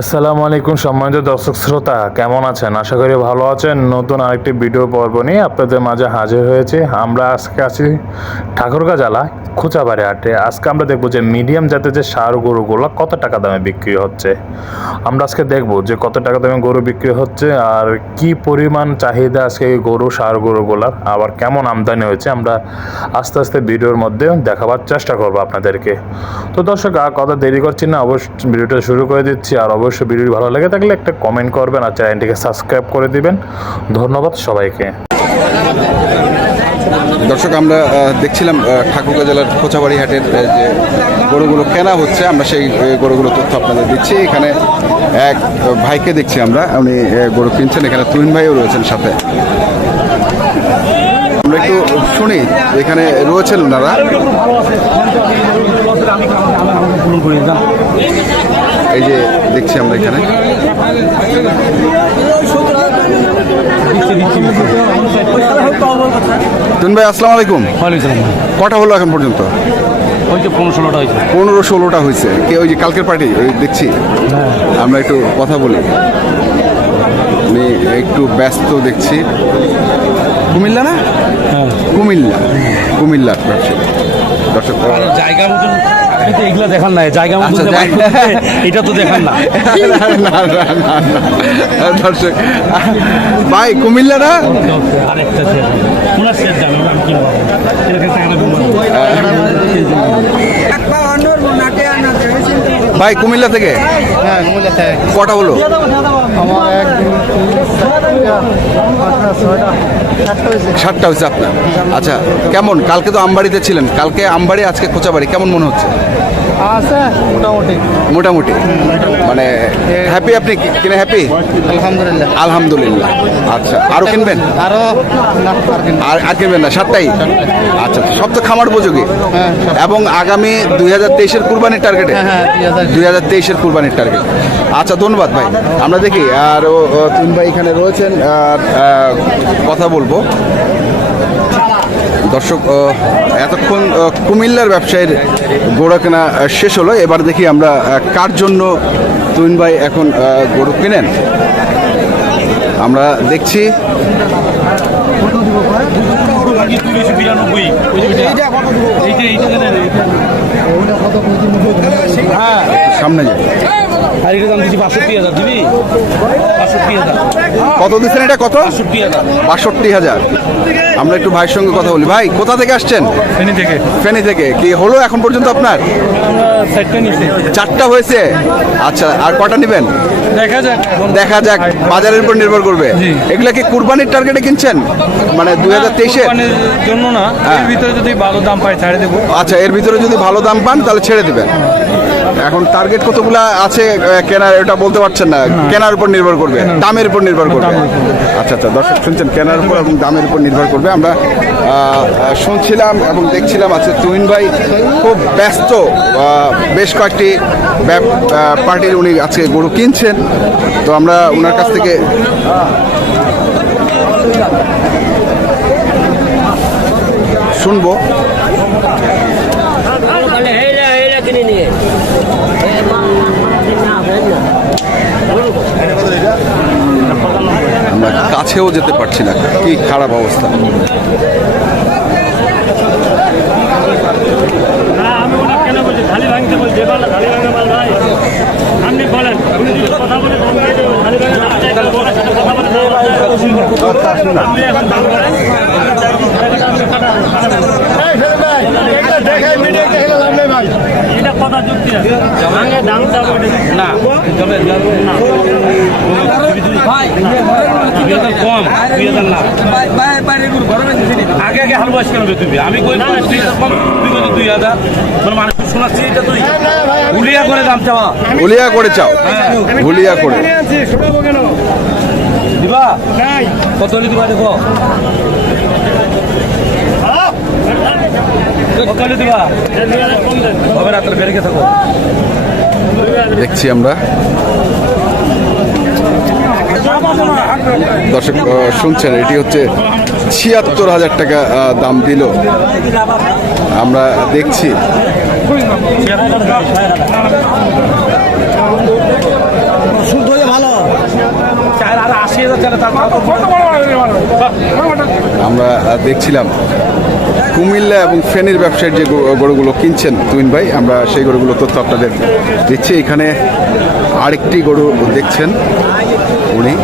আসসালামু আলাইকুম সম্মানিত দর্শক শ্রোতা, কেমন আছেন? আশা করি ভালো আছেন। নতুন আরেকটি ভিডিও পর্ব নিয়ে আপনাদের মাঝে হাজির হয়েছি। আমরা আজকে আছি ঠাকুরগাঁ জেলা খোঁচাবাড়ি হাটে। আজকে আমরা দেখবো যে মিডিয়াম জাতের যে ষাঁড় গরুগুলো কত টাকা দামে বিক্রি হচ্ছে। আমরা আজকে দেখবো যে কত টাকা দামে গরু বিক্রি হচ্ছে আর কি পরিমাণ চাহিদা আজকে এই গরু ষাঁড় গরুগুলার, আবার কেমন আমদানি হয়েছে আমরা আস্তে আস্তে ভিডিওর মধ্যে দেখাবার চেষ্টা করবো আপনাদেরকে। তো দর্শক আর কথা দেরি করছি না, অবশ্যই ভিডিওটা শুরু করে দিচ্ছি। আর অবশ্যই ভিডিও ভালো লেগে থাকলে একটা কমেন্ট করবেন আর চ্যানেলটিকে সাবস্ক্রাইব করে দিবেন। ধন্যবাদ সবাইকে। দর্শক, আমরা দেখছিলাম ঠাকুরগাঁ জেলার খোঁচাবাড়ি হাটের যে গরুগুলো কেনা হচ্ছে, আমরা সেই গরুগুলো তথ্য আপনাদের দিচ্ছি। এখানে এক ভাইকে দেখছি আমরা, উনি গরু কিনছেন। এখানে তুহিন ভাইও রয়েছেন সাথে। আমরা একটু শুনি, এখানে রয়েছেন ওনারা। এই যে দেখছি আমরা এখানে তুহিন ভাই, আসসালামু আলাইকুম। কটা হলো এখন পর্যন্ত? 15-16টা হয়েছে। কে ওই যে কালকের পার্টি ওই দেখছি। আমরা একটু কথা বলি, উনি একটু ব্যস্ত দেখছি। কুমিল্লা না? কুমিল্লার ব্যবসায়ী। দর্শক, জায়গা মতন এগুলো দেখান না, জায়গা মতন এটা তো দেখান না। দর্শক ভাই, কুমিল্লা না? ভাই কুমিল্লা থেকে? হ্যাঁ, কুমিল্লা থেকে। কটা হলো? আমার 7টা হয়েছে আপনার। আচ্ছা, কেমন? কালকে তো আমবাড়িতে ছিলেন, কালকে আমবাড়ি আজকে খোঁচাবাড়ি, কেমন মনে হচ্ছে? আছে মোটামুটি মানে হ্যাপি? আপনি কিনে হ্যাপি? আলহামদুলিল্লাহ। আলহামদুলিল্লাহ। আচ্ছা, আরও কিনবেন? আরো আর কিনবেন না? 7টাই? আচ্ছা, সব তো খামার উপযোগী এবং আগামী 2023-এর কুরবানির টার্গেটে। 2023-এর কুরবানির টার্গেট। আচ্ছা, ধন্যবাদ ভাই। আমরা দেখি আর তিন ভাই এখানে রয়েছেন, আর কথা বলবো। দর্শক, এতক্ষণ কুমিল্লার ব্যবসায়ীর গরু কেনা শেষ হলো। এবার দেখি আমরা কার জন্য তুহিন ভাই এখন গরু কিনেন। আমরা দেখছি সামনে যায়। কত দিচ্ছেন এটা? কত? 62,000। আমরা একটু ভাইয়ের সঙ্গে কথা বলি। ভাই, কোথা থেকে আসছেন? ফেনী থেকে। কি হলো এখন পর্যন্ত আপনার? 4টা হয়েছে। আচ্ছা, আর কটা নেবেন? দেখা যাক, বাজারের উপর নির্ভর করবে। এগুলা কি কুরবানির টার্গেটে কিনছেন, মানে 2023-এর জন্য না? এর ভিতরে যদি ভালো দাম পাই ছেড়ে দেবো। আচ্ছা, এর ভিতরে যদি ভালো দাম পান তাহলে ছেড়ে দিবেন। এখন টার্গেট কতগুলা আছে কেনার, এটা বলতে পারছেন না? কেনার উপর নির্ভর করবে, দামের উপর নির্ভর করবে। আচ্ছা আচ্ছা, দর্শক শুনছেন, কেনার উপর এবং দামের উপর নির্ভর করবে। আমরা শুনছিলাম এবং দেখছিলাম। আছে তুহিন ভাই খুব ব্যস্ত, বেশ কয়েকটি পার্টির উনি আজকে গরু কিনছেন। তো আমরা ওনার কাছ থেকে শুনবো। আমরা কাছেও যেতে পারছি না, কি খারাপ অবস্থা। কথা যুক্তি আছে দাম না কম 2000 না। আগে আগে হাল বয়স কেন তুমি? আমি কই না 2000 মানুষ শোনাচ্ছি। এটা তুই গুলিয়া করে দাম চাওয়া, গুলিয়া করে চাও, গুলিয়া করে দিবা। কত দিবা দেখো, কত দিবা হবে রাত্রে বেরিয়ে থাকো। দেখছি আমরা। দর্শক শুনছেন, এটি হচ্ছে ৭৬,০০০ টাকা দাম দিল। আমরা দেখছি আমরা দেখছিলাম কুমিল্লা এবং ফেনীর ব্যবসায়ীর যে গরুগুলো কিনছেন তুহিন ভাই, আমরা সেই গরুগুলো তথ্য আপনাদের দিচ্ছি। এখানে আরেকটি গরু দেখছেন উনি,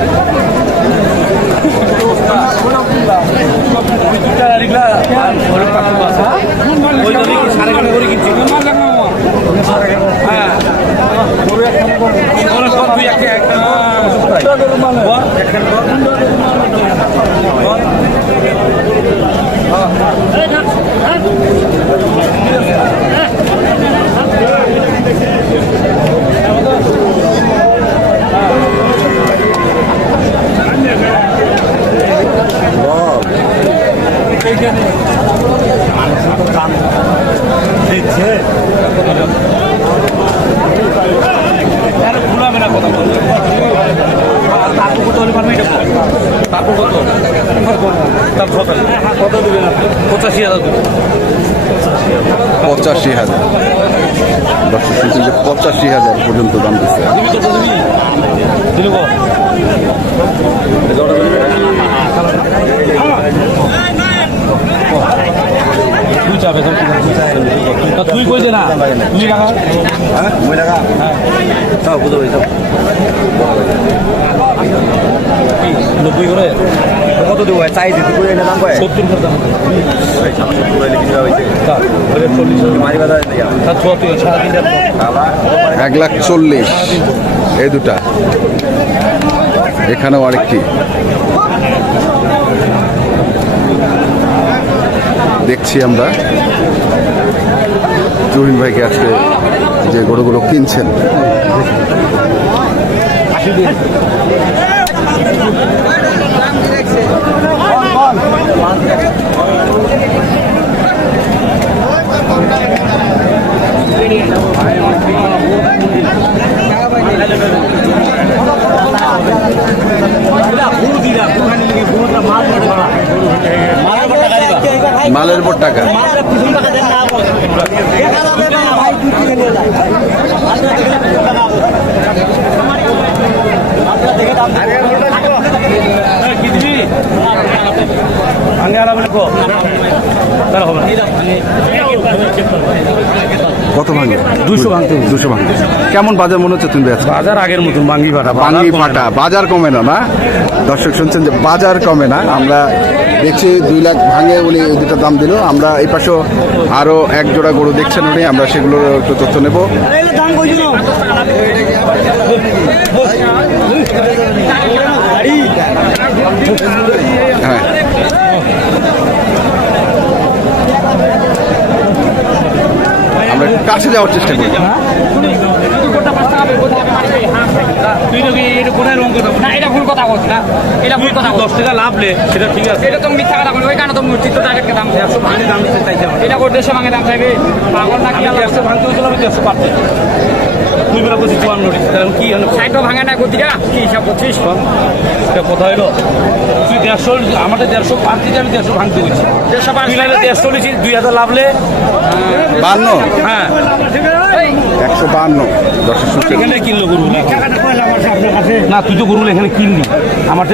পঁচাশি হাজার। দর্শক শুনছেন যে 85,000 পর্যন্ত দাম দিচ্ছে। তুই কই দে না, তুই রাখা নব্বই করে কত দেবো চাই দিতে করে এনে দাম পায় 70 করে দাম 1,40,000 এই দুটা। এখানেও আরেকটি দেখছি আমরা তুহিন ভাইকে আজকে যে গরুগুলো কিনছেন। মালের উপর টাকা। কত ভাঙে? 200 ভাঙতে 200 ভাঙতে। কেমন বাজার মনে হচ্ছে তুমি? বাজার আগের মতন বাঙ্গি ফাটা বাঙ্গি ফাটা, বাজার কমে না। না দর্শক শুনছেন যে বাজার কমে না। আমরা দেখছি 2 লাখ ভাঙে উনি দুটা দাম দিল। আমরা এই পাশেও আরো এক জোড়া গরু দেখছেন উনি, আমরা সেগুলোর একটু তথ্য নেব। হ্যাঁ, আমরা একটু কাছে যাওয়ার চেষ্টা করি। না এটা ভুল কথা বলছ না, এটা ভুল কথা 10 টাকা লাভ লে সেটা ঠিক আছে, এটা তো মিথ্যা কথা বলবে। ওই কারণে তো মূর্তি তো টার্গেটকে দাম চাই, ভাঙে দাম দিতে চাইছে এটা করে দেশে ভাঙে দাম চাইবে পাগল না কি? 100 ভাঙতে হয়েছিল, আমি 100 পারতে তুই বেলা করছিস 54 কি হলো? সাইডও ভাঙে না গতিটা কি হিসাব করছিস? এটা কথা হলো তুই 150 আমাদের 150 পারতে আমি 150 ভাঙতে হয়েছি, 150 লিছি 2000 লাভ লে 52। হ্যাঁ 152। দর্শক শুনছেন এখানে কিনলো গরু না, তুই তো গরু এখানে কিনলি আমার